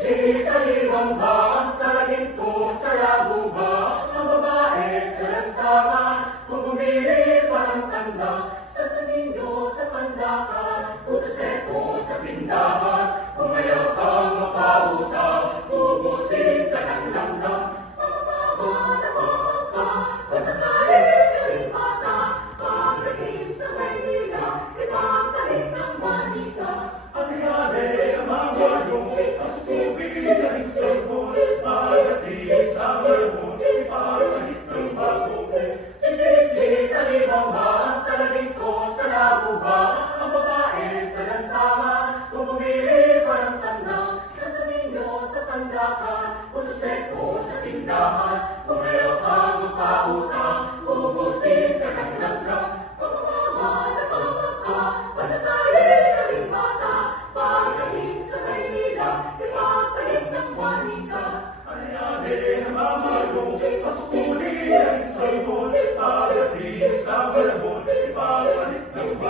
Kaliwang ba sa laging ko sa labo ba? Ang babae sa lansangan, kung bumili parang tanda. Sa tuminyo sa pandakan, utuseko sa tindahan. Kung ayaw kang mapautang, ubusin ka ng langgam. Basta tayo kaling bata, pagdating sa Maynila, ipagpalit ng manika. Ang-yari ang mga bagong, ang tubig na rin sabon, pagdating sa malabon, ipagpalit ng bagong. Kaliwang ba sa laging ko sa labo ba? Ang babae sa lansangan, kung bumili parang tanda. Sa tuminyo sa pandakan, utuseko sa tindahan. Kung ayaw kang magpautang, ubusin ka ng langgam. Basta tayo kaling bata, pagdating sa Maynila, ipagpalit ng manika. Ang-yari ang mga bagong, ang tubig na rin sabon, pagdating sa malabon, ipagpalit ng bagong.